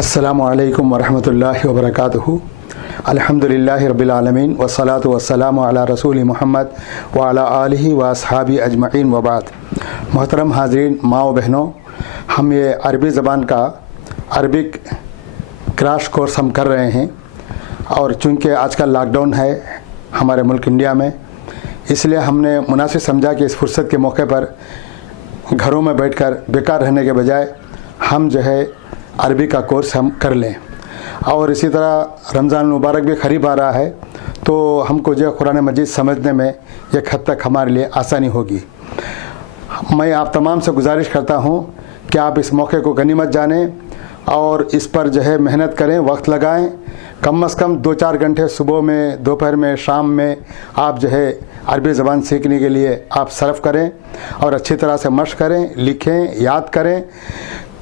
अस्सलामु अलैकुम वरहमतुल्लाहि वबरकातुहू। अल्हम्दुलिल्लाहि रब्बिल आलमीन वस्सलातु वस्सलामु अला रसूली मुहम्मद व अला आलिहि व अस्हाबी अजमईन व बाद। मोहतरम हाज़रीन, माँ व बहनों, हम ये अरबी ज़बान का अरबिक क्रैश कोर्स हम कर रहे हैं और चूँकि आजकल लॉकडाउन है हमारे मुल्क इंडिया में, इसलिए हमने मुनासिब समझा कि इस फुर्सत के मौके पर घरों में बैठकर बेकार रहने के बजाय हम जो है अरबी का कोर्स हम कर लें। और इसी तरह रमज़ान मुबारक भी करीब आ रहा है, तो हमको जो है कुरान मजीद समझने में एक हद तक हमारे लिए आसानी होगी। मैं आप तमाम से गुजारिश करता हूँ कि आप इस मौके को गनीमत जानें और इस पर जो है मेहनत करें, वक्त लगाएं। कम से कम 2-4 घंटे सुबह में, दोपहर में, शाम में आप जो है अरबी ज़बान सीखने के लिए आप सर्फ करें और अच्छी तरह से मश्क करें, लिखें, याद करें,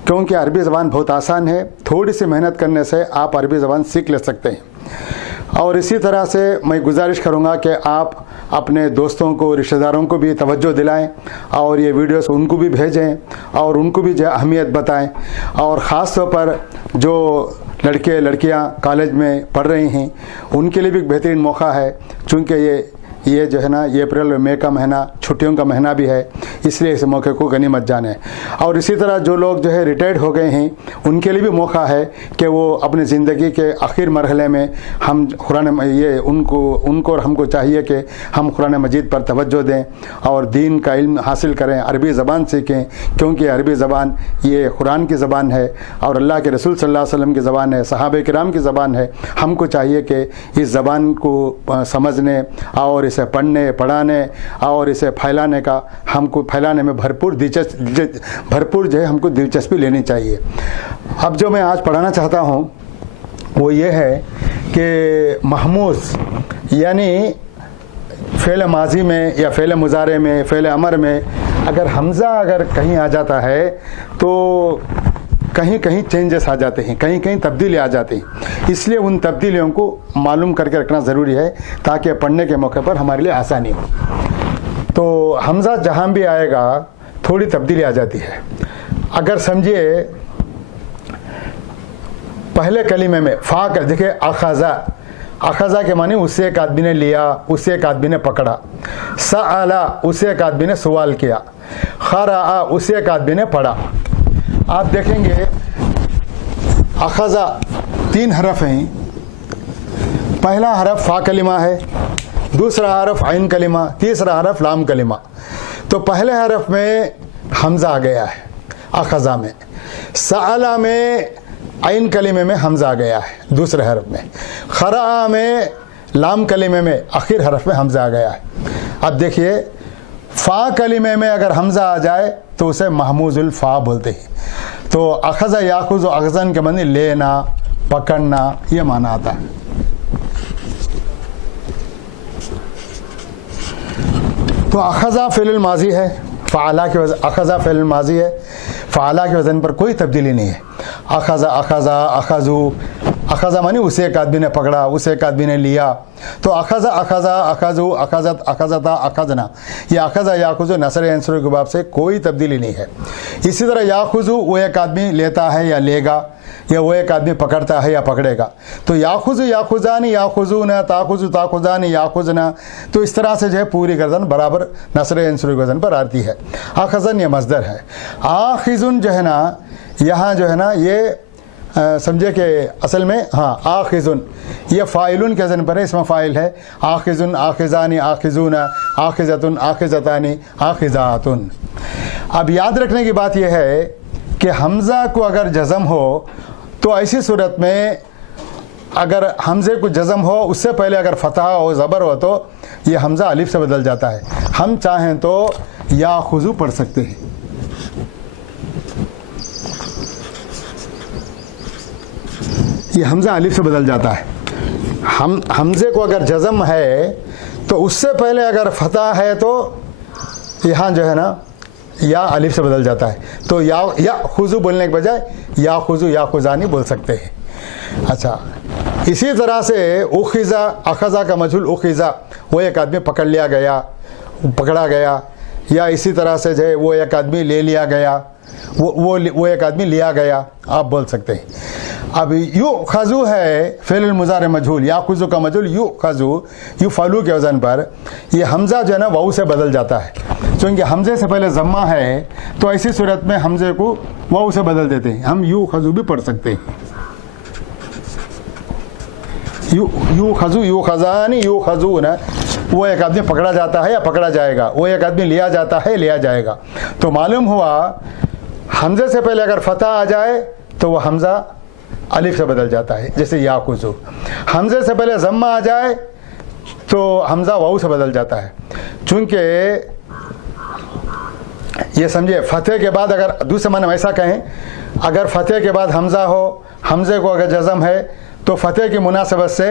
क्योंकि अरबी ज़बान बहुत आसान है। थोड़ी सी मेहनत करने से आप अरबी ज़बान सीख ले सकते हैं। और इसी तरह से मैं गुजारिश करूँगा कि आप अपने दोस्तों को, रिश्तेदारों को भी तवज्जो दिलाएं और ये वीडियोस उनको भी भेजें और उनको भी जो अहमियत बताएं। और ख़ास तौर पर जो लड़के लड़कियां कॉलेज में पढ़ रही हैं उनके लिए भी बेहतरीन मौका है, चूँकि ये जो है ना, ये अप्रैल और मई का महीना छुट्टियों का महीना भी है, इसलिए इस मौके को गनीमत जाने। और इसी तरह जो लोग जो है रिटायर्ड हो गए हैं उनके लिए भी मौका है कि वो अपनी ज़िंदगी के आखिर मरहले में हम कुरान उनको और हमको चाहिए कि हम कुरान मजीद पर तवज्जो दें और दीन का इल्म हासिल करें, अरबी ज़बान सीखें, क्योंकि अरबी ज़बान ये कुरान की ज़बान है और अल्लाह के रसूल सल्लल्लाहु अलैहि वसल्लम की ज़बान है, सहाबे किराम की ज़बान है। हमको चाहिए कि इस ज़बान को समझने और इसे पढ़ने, पढ़ाने और इसे फैलाने में भरपूर जो है हमको दिलचस्पी लेनी चाहिए। अब जो मैं आज पढ़ाना चाहता हूँ वो ये है कि महमूस यानी फ़ेल माजी में या फ़ेल मुजारे में, फ़ेल अमर में अगर हमज़ा अगर कहीं आ जाता है तो कहीं कहीं चेंजेस आ जाते हैं, कहीं कहीं तब्दीली आ जाती हैं। इसलिए उन तब्दीलियों को मालूम करके रखना ज़रूरी है ताकि पढ़ने के मौके पर हमारे लिए आसानी हो। तो हमज़ा जहाँ भी आएगा थोड़ी तब्दीली आ जाती है। अगर समझिए पहले कलीमे में फ़ा कर देखिए, अखज़ा के माने उससे एक आदमी ने लिया, उससे एक आदमी ने पकड़ा। सअला उससे एक आदमी ने सवाल किया। क़रअ उससे एक आदमी ने पढ़ा। आप देखेंगे अखज़ा 3 हरफ हैं। पहला हरफ फ़ा कलिमा है, दूसरा हरफ आइन कलिमा, तीसरा हरफ लाम कलिमा। तो पहले हरफ में हमज़ा आ गया है अखज़ा में, सअला में आइन कलिमे में हमज़ा आ गया है दूसरे हरफ में, क़रअ में लाम कलिमे में आखिर हरफ में हमज़ा आ गया है। अब देखिए फ़ा कलिमे में अगर हमज़ा आ जाए तो उसे महमूजुल फ़ा बोलते हैं। तो अखज़ा याखुज़ अखज़न के माने लेना, पकड़ना, ये माना आता है। तो अखज़ा फ़िल माजी है, फ़अला के वज़न अखज़ा फ़िल माजी है, फ़अला के वज़न पर कोई तब्दीली नहीं है। अखज़ा, अखज़ा, अखज़ू, अखज़ा मानी उसे एक आदमी ने पकड़ा, उसे एक आदमी ने लिया। तो अखज़ा, अखज़ा, अखज़ू, अखज़त, अखज़ता, अखज़ना, ये अखज़ा याखुज़ु नसर अंसर के बाब से कोई तब्दीली नहीं है। इसी तरह याखुज़ु वो एक आदमी लेता है या लेगा, या वो एक आदमी पकड़ता है या पकड़ेगा। तो याखुज़ु याखुज़ानी, याखुज़ूना, ताखुज़ु ताखुज़ानी, याखुज़ना, तो इस तरह से जो है पूरी गर्दन बराबर नसर अंसर के वज़न पर आती है। अखज़न ये मस्दर है। आखिज़ुन जो है ना, यहाँ जो है ना ये समझे कि असल में हाँ आखिज़ुन ये फ़ाइलुन के वज़न पर है, इसमें फ़ाइल है। आखिज़ुन, आखिज़ानी, आखिज़ूना, आखिज़तुन, आखिज़तानी, आखिज़ातुन। अब याद रखने की बात यह है कि हमज़ा को अगर जज़म हो तो ऐसी सूरत में अगर हमज़े को जज़म हो उससे पहले अगर फ़तहा हो, ज़बर हो, तो ये हमज़ा अलिफ से बदल जाता है। हम चाहें तो याखुज़ु पढ़ सकते हैं। ये हमज़ा अलिफ से बदल जाता है। हमज़े को अगर जज़म है तो उससे पहले अगर फ़तह है तो यहाँ जो है ना या अलिफ से बदल जाता है। तो या खुज़ू बोलने के बजाय या खुज़ू या खुज़ानी बोल सकते हैं। अच्छा, इसी तरह से उखिज़ा, अखज़ा का मजहूल उखिज़ा, वो एक आदमी पकड़ लिया गया, पकड़ा गया, या इसी तरह से जो है वो एक आदमी ले लिया गया, वो एक आदमी लिया गया, आप बोल सकते हैं। अब यू खजू है फ़िल मुज़ारे मजहूल, या खुजू का मजहूल यू खजू, यू फलू के वज़न पर ये हमज़ा जो है ना वाऊ से बदल जाता है, क्योंकि हमज़े से पहले ज़म्मा है, तो ऐसी सूरत में हमज़े को वाऊ से बदल देते हैं। हम यू खजू भी पढ़ सकते हैं, यू खजू, यू खजानी, यू खजू ना, वो एक आदमी पकड़ा जाता है या पकड़ा जाएगा, वो एक आदमी लिया जाता है लिया जाएगा। तो मालूम हुआ हमज़े से पहले अगर फ़तह आ जाए तो वह हमज़ा अलिफ से बदल जाता है, जैसे याकुज़ु। हमज़े से पहले ज़म्मा आ जाए तो हमज़ा वाऊ से बदल जाता है, चूँकि ये समझिए फ़तह के बाद, अगर दूसरे माने ऐसा कहें, अगर फ़तह के बाद हमज़ा हो, हमज़े को अगर जज़म है तो फ़तह की मुनासबत से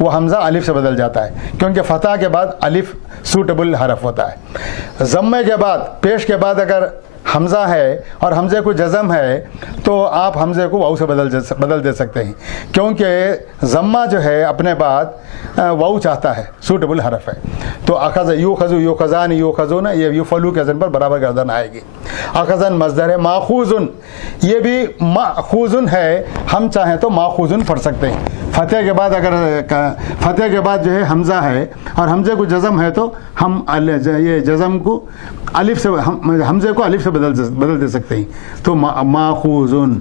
वो हमज़ा अलिफ से बदल जाता है, क्योंकि फ़तह के बाद अलिफ सूटेबल हरफ होता है। ज़म्मे के बाद, पेश के बाद अगर हमज़ा है और हमज़े को जज़म है तो आप हमज़े को वाऊ से बदल दे सकते हैं, क्योंकि ज़म्मा जो है अपने बाद वाऊ चाहता है, सूटेबल हरफ है। तो अखज़ यू खज़ू, यू खज़ान, यू खज़ून, ये यू फलू के वज़न पर बराबर गर्दन आएगी। अखज़न मज़दर है, माखूज़ुन, ये भी माखूज़ुन है, हम चाहें तो माखूज़ुन पढ़ सकते हैं। फ़तह के बाद अगर फ़तह के बाद जो है हमज़ा है और हमज़े को जज़म है तो हम ये जज़म को अलिफ से, हमज़े को अलिफ से बदल दे सकते हैं। तो माखूज़ुन,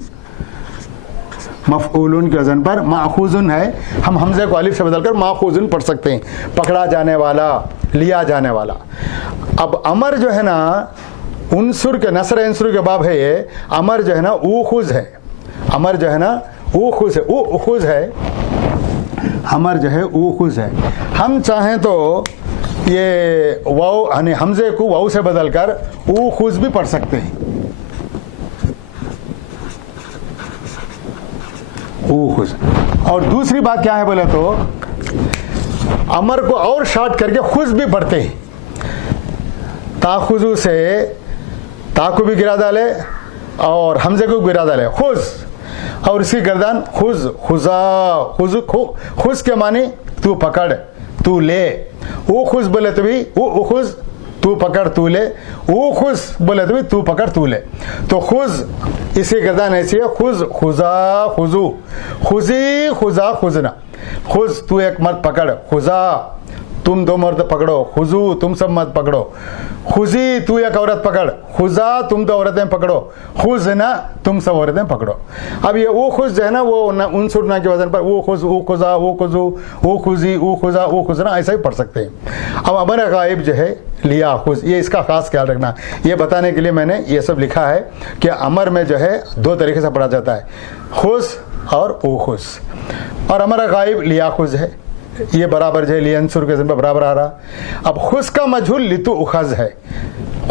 मफ़ऊलुन के वज़न पर माखूज़ुन है, हम हमज़े को अलिफ से बदलकर माखूज़ुन पढ़ सकते हैं, पकड़ा जाने वाला, लिया जाने वाला। अब अमर जो है ना उनसुर के, नसर इंसुर के बाब है ये, अमर जो है ना ऊखुज़ है, अमर जो है ना ऊखुज़ है, ऊखुज़ है, अमर जो है ऊखुज़ है। हम चाहें तो ये वाऊ यानी हमज़े को वाऊ से बदलकर ऊखुज़ भी पढ़ सकते हैं, ऊखुज़। और दूसरी बात क्या है बोले तो अमर को और शॉर्ट करके खुज़ भी पढ़ते हैं। ताखुज़ू से ता को भी गिरा डाले और हमज़े को गिरा डाले, खुज़, और इसकी गर्दन खुज़, खुज़ा, खुज़, खुज़ के मानी तू पकड़, तू ले। वो खुज़ बोले तो भी वो खुज़, तू पकड़ तू ले, वो खुज़ बोले तो भी तू पकड़ तू ले। तो खुज़ इसकी गर्दन ऐसी है, खुज़, खुज़ा, खुज़ू, खुज़ी, खुज़ा, खुज़ना। खुज़ तू एक मर्द पकड़, खुज़ा तुम दो मर्द पकड़ो, खुज़ू तुम सब मर्द पकड़ो, खुज़ी तू एक औरत पकड़, खुज़ा तुम दो औरतें पकड़ो, खुज़ना तुम सब औरतें पकड़ो। अब ये वो खुज़ जो है ना वो उनसुर ना के वजन पर वो खुज़, वो खुज़ा, वो खुज़ू, वो खुज़ी, वो खुज़ा, वो खुज़ना ऐसा ही पढ़ सकते हैं। अब अमर गायब जो है लिया खुज़, ये इसका खास ख्याल रखना, ये बताने के लिए मैंने ये सब लिखा है कि अमर में जो है दो तरीके से पढ़ा जाता है, खुज़ और ओ खुज़। और अमर गायब लिया खुज़ है, ये बराबर जो है लियंसुर के ज़िम्मे बराबर आ रहा। अब खुश का मजहूल लितु उखज़ है,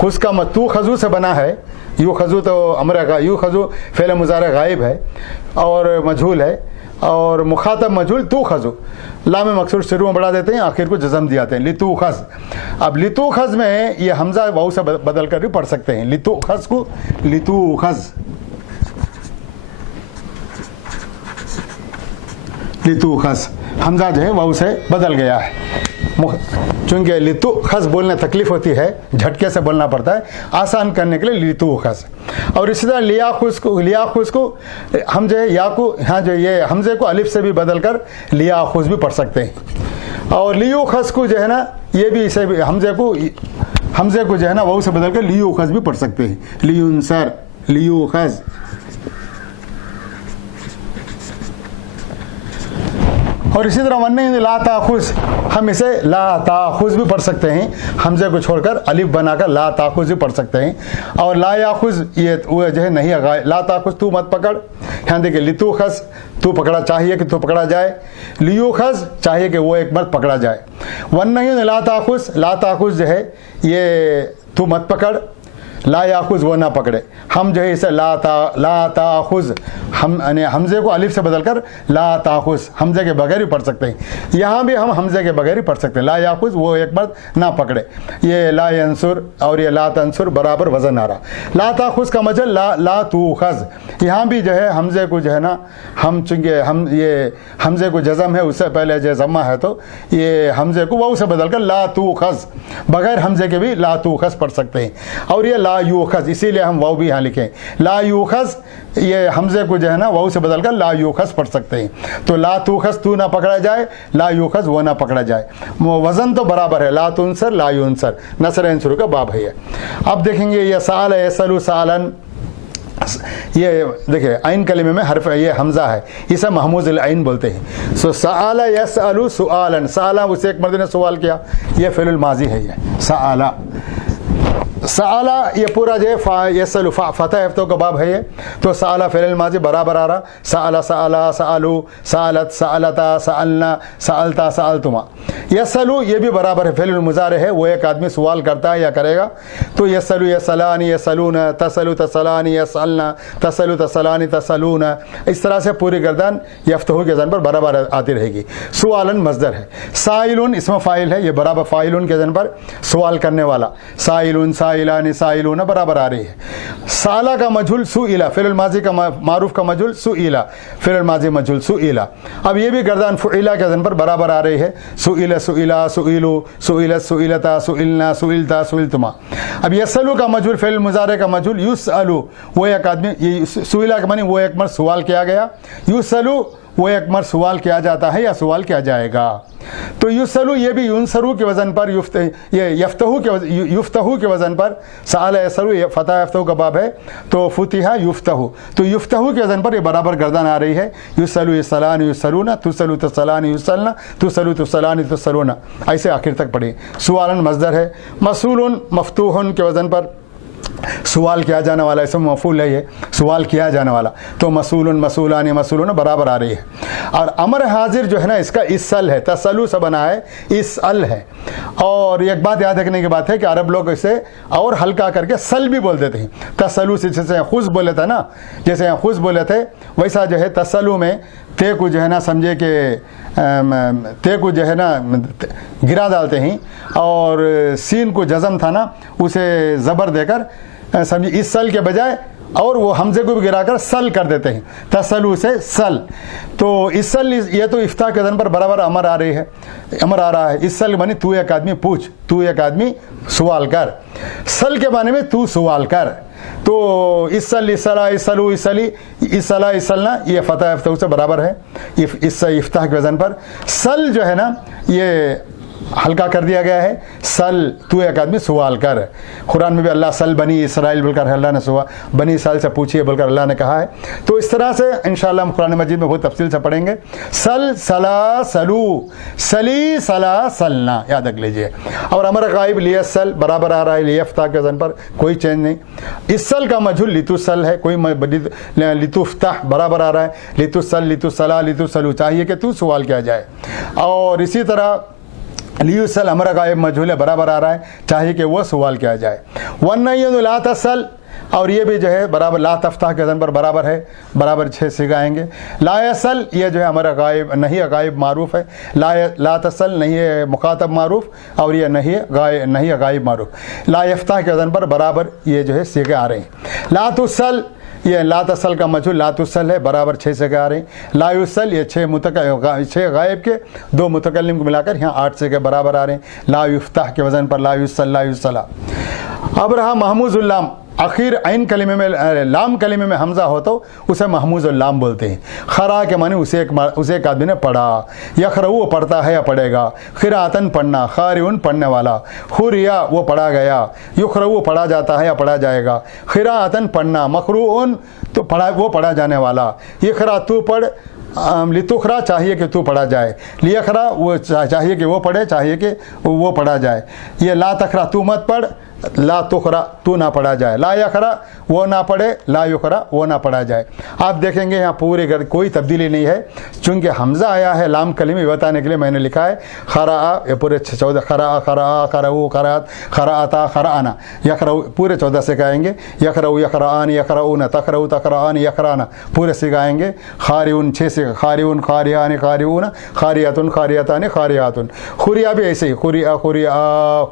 खुश का तू खजू से बना है, यू खजू तो अमर का, यू खजू फ़ेल मुज़ारे गायब है और मजहूल है, और मुखातब मजहूल तू खजू, लाम मकसूर शुरू में बढ़ा देते हैं, आखिर को जज़म दिए जाते हैं, लितु खज़। अब लितु खज़ में ये हमज़ा वाऊ से बदल कर भी पढ़ सकते हैं, लितु खज़ को लितु खज़, लितु खज़, हमज़ा जो है वाऊ से बदल गया है, चूँकि लितु खज़ बोलने तकलीफ होती है, झटके से बोलना पड़ता है, आसान करने के लिए लितु खज़। और इसी तरह लिया खुज़ को हम जो है या को, हाँ जो ये हमज़े को अलिफ से भी बदल कर लिया खुज़ भी पढ़ सकते हैं। और लियु खज़ को जो है ना ये भी इसे भी हमज़े को जो है ना वाऊ से बदल कर लियु खज़ भी पढ़ सकते हैं, लियुनसर, लियु खज़। और इसी तरह वन्ने ला ताखुज़, हम इसे ला ताखुज़ भी पढ़ सकते हैं, हमज़े को छोड़कर अलिफ बनाकर ला ताखुज़ भी पढ़ सकते हैं। और ला याखुज़ ये वो जो है नहीं है, ला ताखुज़ तू मत पकड़, यहाँ देखिए लितु खज़ तू पकड़ा, चाहिए कि तू पकड़ा जाए, लियु खज़ चाहिए कि वो एक मर्द पकड़ा जाए। वन्ने ला ताखुज़ जो है ये तू मत पकड़, ला याखुज़ वो ना पकड़े, हम जो है इसे ला ताखुज़, हम यानी हमज़े को अलिफ से बदलकर ला ताखुज़, हमज़े के बगैर ही पढ़ सकते हैं। यहाँ भी हम हमज़े के बगैर ही पढ़ सकते हैं, ला याखुज़ वो एक बार ना पकड़े, ये ला यंसुर और ये ला तंसुर बराबर वज़न आ रहा। ला ताखुज़ का मतलब ला तूखज़, यहाँ भी जो है हमज़े को जो है ना, हम चूँकि हम ये हमज़े को जज़म है, उससे पहले जो ज़म्मा है तो ये हमज़े को वाऊ से बदलकर ला तूखज़, बगैर हमज़े के भी ला तूखज़ पढ़ सकते हैं। और ये ला यूखज, इसीलिए हम वाव भी यहाँ लिखें ला यूखज, ये हमजे को जो है ना वाव से बदलकर ला यूखज पढ़ सकते हैं। तो ला तूखज तू ना पकड़ा जाए, ला यूखज वो ना पकड़ा जाए, वजन तो बराबर है, ला तुनसर ला यूनसर, नसर इंसर का बाब है ये। अब देखेंगे ये साल यसलु सालन, ये देखिए आइन कलिमे में हर्फ ये हमजा है, इसे महमूज़ आइन बोलते हैं। सो सआला यसअलु सुआलन, सआला उसे एक मर्द ने सवाल किया, ये फ़िल माजी है, ये सआला सआला ये पूरा जो है यसअलु फतह हफ्तों का बाब है ये। तो सआला फ़िल माजी बराबर आ रहा, सआला सआला सआलू सआलत सआलता सअलना सअलता सअलतुमा। यसअलु ये भी बराबर है, फ़िल मुज़ारे है, वो एक आदमी सवाल करता है या करेगा। तो यसअलु यसलानी यसलूना तसलु तसलानी यसअलना तसलु तसलानी तसलूना, इस तरह से पूरी गर्दन यफ्तहू के जन पर बराबर आती रहेगी। सुआलन मज़दर है, साइलुन इसमें फ़ाइल है, ये बराबर फ़ाइलुन के जन पर सवाल करने वाला, साइलुन साइलानी साइलूना बराबर आ रही है। साला का मजहूल सुइला, फ़िल माजी का मारूफ का मजहूल सुइला, फ़िल माजी मजहूल सुइला। अब ये भी गर्दन फ़ुइला के जन पर बराबर आ रही है, सुइला सुइला सुइलू सुइलत सुइलता सुइलना सुइलता सुइलतुमा। अब यसअलु का मजहूल फ़िल मुज़ारे का मजहूल युसअलु, वो एक आदमी, ये सुइला का मानी वो एक मर्द सवाल किया गया, युसअलु वो एक मर्द सवाल किया जाता है या सवाल किया जाएगा। तो युसअलु ये भी युनसरू के वज़न पर, ये युफ्तहू के वज़न पर, सआल यसअलु ये फतह यफ्तहू का बाब है, तो फुतिहा युफ्तहू, तो युफ्तहू के वज़न पर ये बराबर गर्दन आ रही है। युसअलु यसलान युसलूना तुसलु तसलान युसलना तुसलु तसलान तुसलूना, ऐसे आखिर तक पढ़े। सुआलन मज़दर है, मसूलुन मफ्तूहुन के वज़न पर सवाल किया जाने वाला, इसमें मफूल है ये, सवाल किया जाने वाला, तो मसूलन मसूलानी मसूलून बराबर आ रही है। और अमर हाजिर जो है ना, इसका इसल है, तसलु से बना है, इसल है। और एक बात याद रखने की बात है कि अरब लोग इसे और हल्का करके सल भी बोल देते हैं। तसलु से जैसे खुश बोले थे ना, जैसे खुश बोले थे, वैसा जो है तसलु में ते को जो है ना समझे कि ते को जो है ना गिरा डालते हैं, और सीन को जज़म था ना उसे ज़बर देकर समझे इस सल के बजाय, और वो हमजे को भी गिराकर सल कर देते हैं, तसलु से सल। तो इसल ये तो इफ्ता के दन पर बराबर अमर आ रही है, अमर आ रहा है। इसल बनी तू एक आदमी पूछ, तू एक आदमी सवाल कर, सल के माने में तू सवाल कर। तो इसल इसला इसलू इसली इसला इसलना ये फतह इफ्ता से बराबर है, इस इफ्ताह के वजन पर। सल जो है ना ये हल्का कर दिया गया है, सल तू एक आदमी सवाल कर। कुरान में भी अल्लाह सल बनी इसराइल बोलकर अल्लाह ने बनी इसराइल से पूछिए बोलकर अल्लाह ने कहा है। तो इस तरह से इंशाअल्लाह हम कुरान मजीद में बहुत तफसील से पढ़ेंगे। सल सला सलू सली सला सलना याद रख लीजिए। और अमर गायब लियसल बराबर आ रहा है लियफ्ता के वजन पर, कोई चेंज नहीं। इसल का मजहूल लितुसल है, कोई लितुफ्ताह बराबर आ रहा है, लितुसल लितुसला लितुसलू, चाहिए कि तू सवाल किया जाए। और इसी तरह लियुसल अमर गायब मजहूल है, बराबर आ रहा है, चाहिए कि वो सवाल किया जाए। वन्नय्यन ला तसल, और ये भी जो है बराबर ला तफ्ताह के वज़न पर बराबर है, बराबर 6 सिगाएंगे। ला यसल ये जो है हमारा गायब नहीं गायब मारूफ है, ला तसल नहीं है मुखातब मारूफ, और ये नहीं गायब मारूफ। ला यफ्ताह के वज़न पर बराबर ये जो है सिगे आ रहे हैं। ला तुसल ये ला तसल का मजहूल ला तुसल है, बराबर 6 सिगे आ रहे हैं। ला युसल ये 6 गायब के 2 मुतकल्लिम को मिलाकर यहाँ 8 सिगे बराबर आ रहे हैं। ला युफ्ताह के वज़न पर ला युसल ला युसला। अब रहा महमूज़ुल लाम, आखिर ऐन कलिमे में लाम कलिमे में हमजा हो तो उसे महमूज़ुल लाम बोलते हैं। खरा के माने उसे एक आदमी ने पढ़ा, यखरऊ वो पढ़ता है या पढ़ेगा, खिरातन पढ़ना, खारिउन पढ़ने वाला, खुरिया वो पढ़ा गया, युखरऊ वो पढ़ा जाता है या पढ़ा जाएगा, खिरातन पढ़ना, मखरूउन तो वो पढ़ा जाने वाला, यखरा तू पढ़, लितुखरा चाहिए कि तू पढ़ा जाए, लियखरा वो चाहिए कि वो पढ़े, चाहिए कि वो पढ़ा जाए। ये ला तखरा तू मत पढ़, ला तुखरा तू ना पढ़ा जाए, ला यखरा वो ना पढ़े, ला युखरा वो ना पढ़ा जाए। आप देखेंगे यहाँ पूरे कोई तब्दीली नहीं है, चूँकि हमज़ा आया है लाम कलिमे बताने के लिए मैंने लिखा है खरा, ये पूरे 14 खरा खरा खराऊ खरात खराता खराना, यखराऊ पूरे 14 से गाएंगे, यखराऊ यखरान यखराऊन तखराऊ तखरान यखराना पूरे से गाएंगे। खारिउन 6 से खारिउन खारियान खारिऊन खारियातुन खारियातान खारियातुन। खुरिया भी ऐसे ही खुरिया खुरिया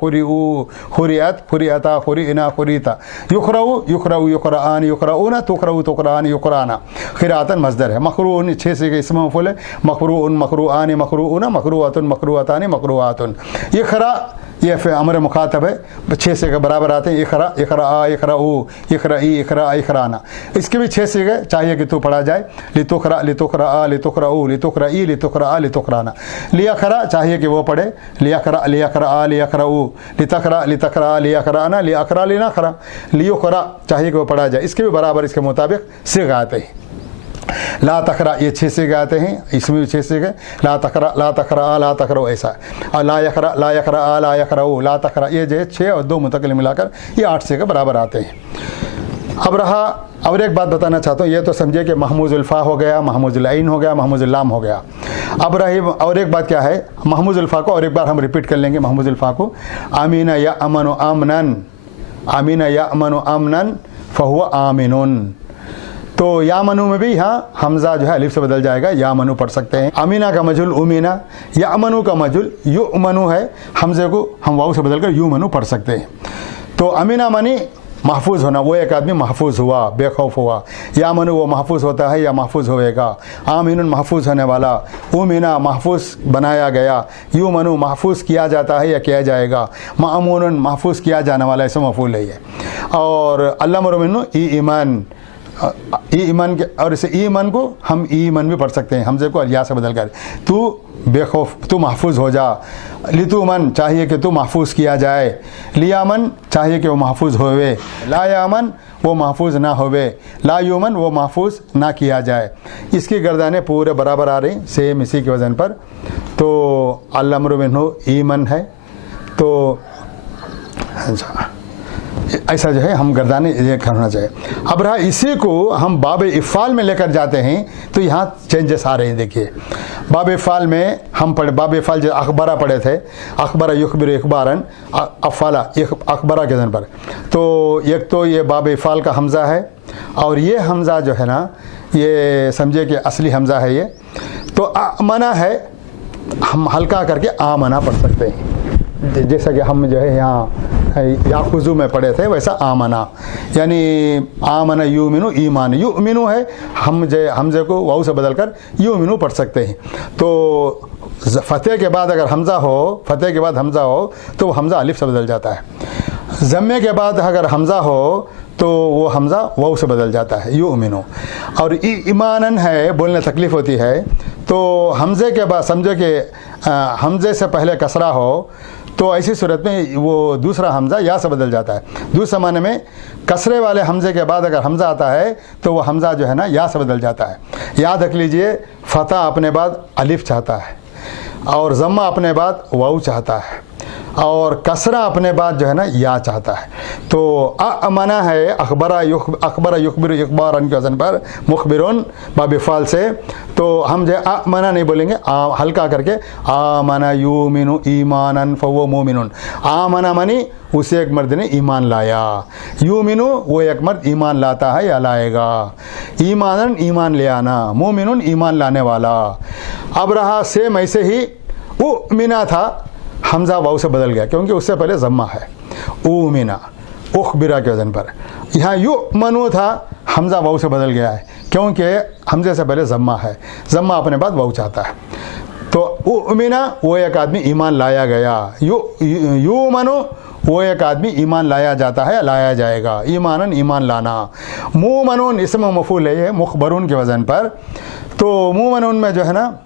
खुरिऊ खुरियात खुरिअता खुरिअना खुरिता, युखरऊ युखरऊ युखरान युखरऊना तुखरऊ तुखरान युखराना, खिरातन मस्दर है। मखरून 6 से के इसम मफूल है, मखरून मखरूआन मखरूना मखरूअतुन मखरूअतान मखरूआतुन। इखरा ये फिर अमर मुखातब है, 6 से के बराबर आते हैं। इखरा इखरा इखराऊ इखराई इखरा इखराना, इसके भी 6 से गए, चाहिए कि तू पढ़ा जाए। लितुखरा लितुखरा लितुखराऊ लितुखराई लितुखरा लितुखराना। लियाखरा चाहिए कि वो पढ़े, लियाखरा लियाखरा लियाखराऊ लितखरा लितखरा लियाखराना लियाखरा लिनाखरा। लियुखरा चाहिए कि वो पढ़ा जाए, इसके भी बराबर इसके मुताबिक सिग आते हैं। ला तखरा ये 6 से आते हैं, इसमें भी 6 से गए। ला तखरा ला तखरा ला तखरो ऐसा। और ला यखरा ला यखरा ला यखराऊ ला तखरा, ये जो है 6 और 2 मुतकल मिलाकर ये 8 से के बराबर आते हैं। अब रहा और एक बात बताना चाहता हूँ, ये तो समझिए कि महमूजुल फ़ा हो गया, महमूजुल ऐन हो गया, महमूजुल लाम हो गया। अब रही और एक बात क्या है, महमूजुल फ़ा को और एक बार हम रिपीट कर लेंगे। महमूजुल फ़ा को आमीना या अमन आमनन, आमीना या अमन आमनन फ़हुवा आमिनुन। तो या मनु में भी यहाँ हमज़ा जो है अलिफ से बदल जाएगा, या मनु पढ़ सकते हैं। अमीना का मजुल उमीना, या मनु का मजुल यू मनु है, हमज़े को हम वाऊ से बदल कर यू मनु पढ़ सकते हैं। तो अमीना मनी महफूज होना, वो एक आदमी महफूज हुआ, बेखौफ हुआ। या मनु वो महफूज होता है या महफूज होएगा। आमीन महफूज होने वाला, उमीना महफूज बनाया गया, यू मनु महफूज किया जाता है या किया जाएगा। मामून महफूज किया जाने वाला, ऐसा मफूल है ये। और अल्लाह मरुमिन ईमान, ईमान के, और इसे ईमान को हम ईमान भी पढ़ सकते हैं, हमज़े को या से बदल कर। तू बेखौफ, तू महफूज हो जा। लितुमन चाहिए कि तू महफूज किया जाए। लियामन चाहिए कि वो महफूज होवे। ला यामन वो महफूज ना होवे। ला युमन वो महफूज ना किया जाए। इसकी गर्दानें पूरे बराबर आ रही, सेम इसी के वज़न पर। तो अल्लाह मरुमिन ईमान है, तो ऐसा जो है हम गर्दाने ये करना चाहिए। अब रहा इसी को हम बाब इफ़ाल में लेकर जाते हैं, तो यहाँ चेंजेस आ रहे हैं। देखिए बाब इफ़ाल में हम पढ़े, बाब इफ़ाल जो अखबारा पढ़े थे, अखबारा युखबिर इखबारन अफ़ाला अखबारा के जन पर। तो एक तो ये बाब इफ़ाल का हमज़ा है, और ये हमज़ा जो है ना, ये समझिए कि असली हमज़ा है ये। तो आमना है, हम हल्का करके आमना पढ़ सकते हैं, जैसा कि हम जो है यहाँ याखुजू में पढ़े थे, वैसा आमना, यानी आमना यूमिनु ईमान, यूमिनु है हमज़े को वाऊ से बदल कर यूमिनु पढ़ सकते हैं। तो फतेह के बाद अगर हमज़ा हो, फतेह के बाद हमज़ा हो तो वो हमज़ा अलिफ से बदल जाता है। ज़म्मे के बाद अगर हमज़ा हो तो वो हमज़ा वाऊ से बदल जाता है, यूमिनु। और ईमानन है, बोलने तकलीफ़ होती है, तो हमज़े के बाद समझे कि हमज़े से पहले कसरा हो, तो ऐसी सूरत में वो दूसरा हमज़ा या से बदल जाता है। दूसरे माने में कसरे वाले हमज़े के बाद अगर हमज़ा आता है तो वो हमज़ा जो है ना या से बदल जाता है। याद रख लीजिए, फ़तह अपने बाद अलिफ चाहता है, और ज़म्मा अपने बाद वाऊ चाहता है, और कसरा अपने बाद जो है ना या चाहता है। तो अमना है अखबरा युखबिर इखबारन के वज़न पर मुखबिरुन बाबिफ़ाल से। तो हम जो अमना नहीं बोलेंगे, हल्का करके आमना यूमिनु ईमानन फवो मोमिनुन। आमना मनी उसे एक मर्द ने ईमान लाया, यूमिनु वो एक मर्द ईमान लाता है या लाएगा। ईमानन ईमान ले आना, मोमिनुन ईमान लाने वाला। अब रहा सेम ऐसे ही उमिना था, हमज़ा वाऊ से बदल गया क्योंकि उससे पहले ज़म्मा है। उमिना उखबिरा के वज़न पर। यहाँ यू मनु था, हमज़ा वाऊ से बदल गया है क्योंकि हमज़े से पहले ज़म्मा है, ज़म्मा अपने बाद वाऊ चाहता है। तो उमिना वो एक आदमी ईमान लाया गया, यू मनु वो एक आदमी ईमान लाया जाता है, लाया जाएगा। ईमानन ईमान लाना। मुमनुन इसम मफूल है ये, मुखबरुन के वज़न पर। तो मुमनुन में जो है ना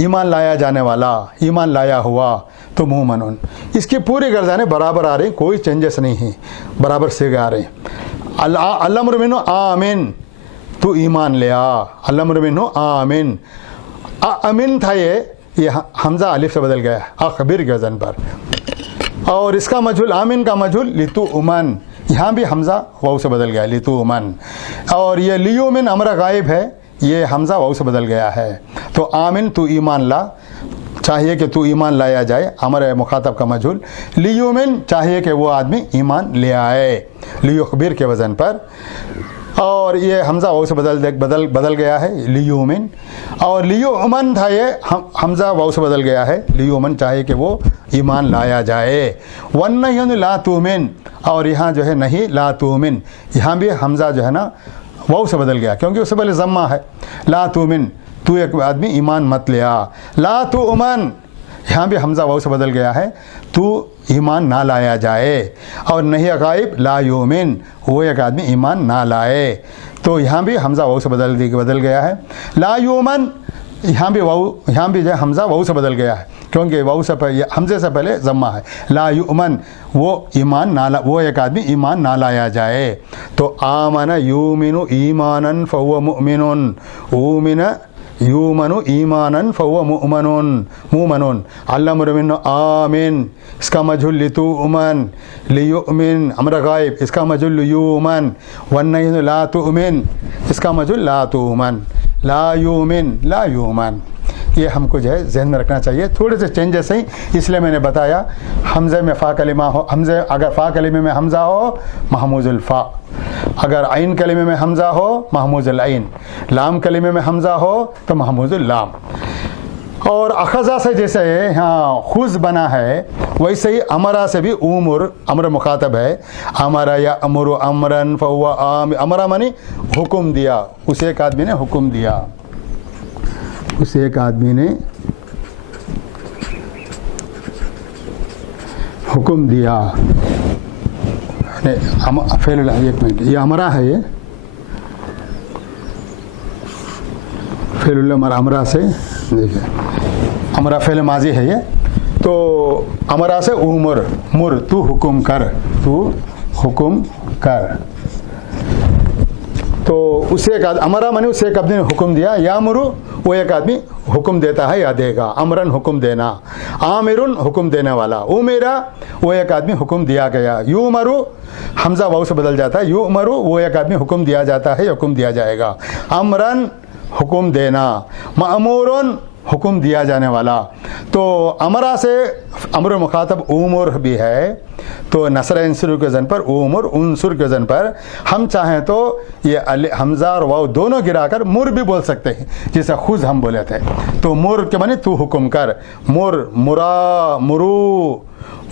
ईमान लाया जाने वाला, ईमान लाया हुआ, तो मुमनुन। इसकी पूरी गर्दाने बराबर आ रही, कोई चेंजेस नहीं है, बराबर से आ रहे। अल्लाह मुरमिनो आमीन, तू ईमान ले आ। अल्लाह मुरमिनो आमीन, आमीन था ये हमज़ा अलिफ से बदल गया अखबिर के वज़न पर। और इसका मजहूल आमीन का मजहूल लितु उमन, यहाँ भी हमज़ा वाऊ से बदल गया लितु उमन। और ये लियुमिन अमरा गायब है, ये हमज़ा वाऊ से बदल गया है। तो आमिन तू ईमान ला, चाहिए कि तू ईमान लाया जाए, अमर मुखातब का मजहूल। लियुमिन चाहिए कि वो आदमी ईमान ले आए, लियुखबिर के वज़न पर। और ये हमज़ा वाव से बदल गया है लियुमिन, और लियुमन था ये हमज़ा वाव से बदल गया है लियुमन, चाहे कि वो ईमान लाया जाए। वन्नयन ला तुमिन, और यहाँ जो है नहीं ला तुमिन, यहाँ भी हमज़ा जो है ना वाव से बदल गया क्योंकि उससे पहले ज़म्मा है। ला तुमिन, तू एक आदमी ईमान मत लिया। ला तुमन, यहाँ भी हमज़ा वाव से बदल गया है, तू ईमान ना लाया जाए। और नहीं गायब ला युमिन, वो एक आदमी ईमान ना लाए, तो यहाँ भी हमज़ा वाव से बदल गया है। ला युमन, यहाँ भी जो है हमज़ा वाव से बदल गया है क्योंकि वाव से पहले हमज़े से पहले ज़म्मा है। ला युमन, वो ईमान ना ला, वो एक आदमी ईमान ना लाया जाए। तो आमन युमिनु ईमानन फहुव मुमिनुन, उमिन यूमनु ईमानन फहुव मुमिनुन, अल्लामुर मिन आमिन, इसका मजहुल लितुमन, लियुमिन अमर गायब, इसका मजहुल यूमन, वन्नयन ला तुमिन, इसका मजहुल ला तुमन, ला युमिन ला युमन। ये हमको जो है जहन में रखना चाहिए। थोड़े से चेंजेस हैं, इसलिए मैंने बताया हमज़े में फ़ा कलिमा हो, हमज़े अगर फ़ा कलिमे में हमज़ा हो महमूज़ुल फ़ा, अगर आइन कलिमे में हमज़ा हो महमूज़ुल आइन, लाम कलिमे में हमज़ा हो तो महमूज़ुल लाम। और अखज़ा से जैसे यहाँ खुज़ बना है वैसे ही अमरा से भी उमुर, अमर मुखातब है। अमरा या अमरु अमरन फहुव आम, अमरा मानी हुक्म दिया, उसे एक आदमी ने हुक्म दिया, उसे एक आदमी ने हुक्म दिया। फेल, एक मिनट, ये अमरा है, ये फेल अमरा से, देखिए अमरा फेल माजी है ये, तो अमरा से उमर, मुर तू हुक्म कर, तू हुक्म कर। तो उसे एक आदमी, अमरा माने उसे एक आदमी ने हुक्म दिया, या मुरु वो एक आदमी हुक्म देता है या देगा, अमरन हुक्म देना, आमिरुन हुक्म देने वाला, उमेरा वो एक आदमी हुक्म दिया गया, यू मरु हमज़ा वाव से बदल जाता है, यू मरु वो एक आदमी हुक्म दिया जाता है, हुक्म दिया जाएगा। अमरन हुक्म देना, मामूरुन हुक्म दिया जाने वाला। तो अमरा से अमर मुखातब उमर भी है, तो नसर इंसुर के वज़न पर उमर, उनसुर के वज़न पर हम चाहें तो ये हमज़ा और वाव दोनों गिराकर मुर भी बोल सकते हैं, जैसे खुद हम बोले थे। तो मुर के माने तू हुक्म कर, मुर मुरा मुरू,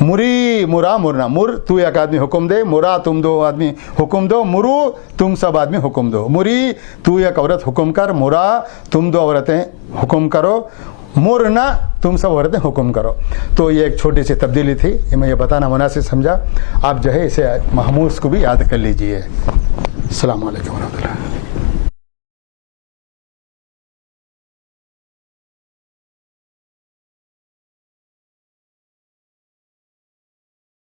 मुरी मुरा मुरना, मुर तू एक आदमी हुक्म दे, मुरा तुम दो आदमी हुक्म दो, मुरू तुम सब आदमी हुक्म दो, मुरी तू एक औरत हुक्म कर, मुरा तुम दो औरतें हुक्म करो, मुरना तुम सब औरतें हुक्म करो। तो ये एक छोटी सी तब्दीली थी, मैं ये बताना मुनासिब समझा। आप जो है इसे महमूस को भी याद कर लीजिए। अस्सलाम वालेकुम व रहमतुल्लाह।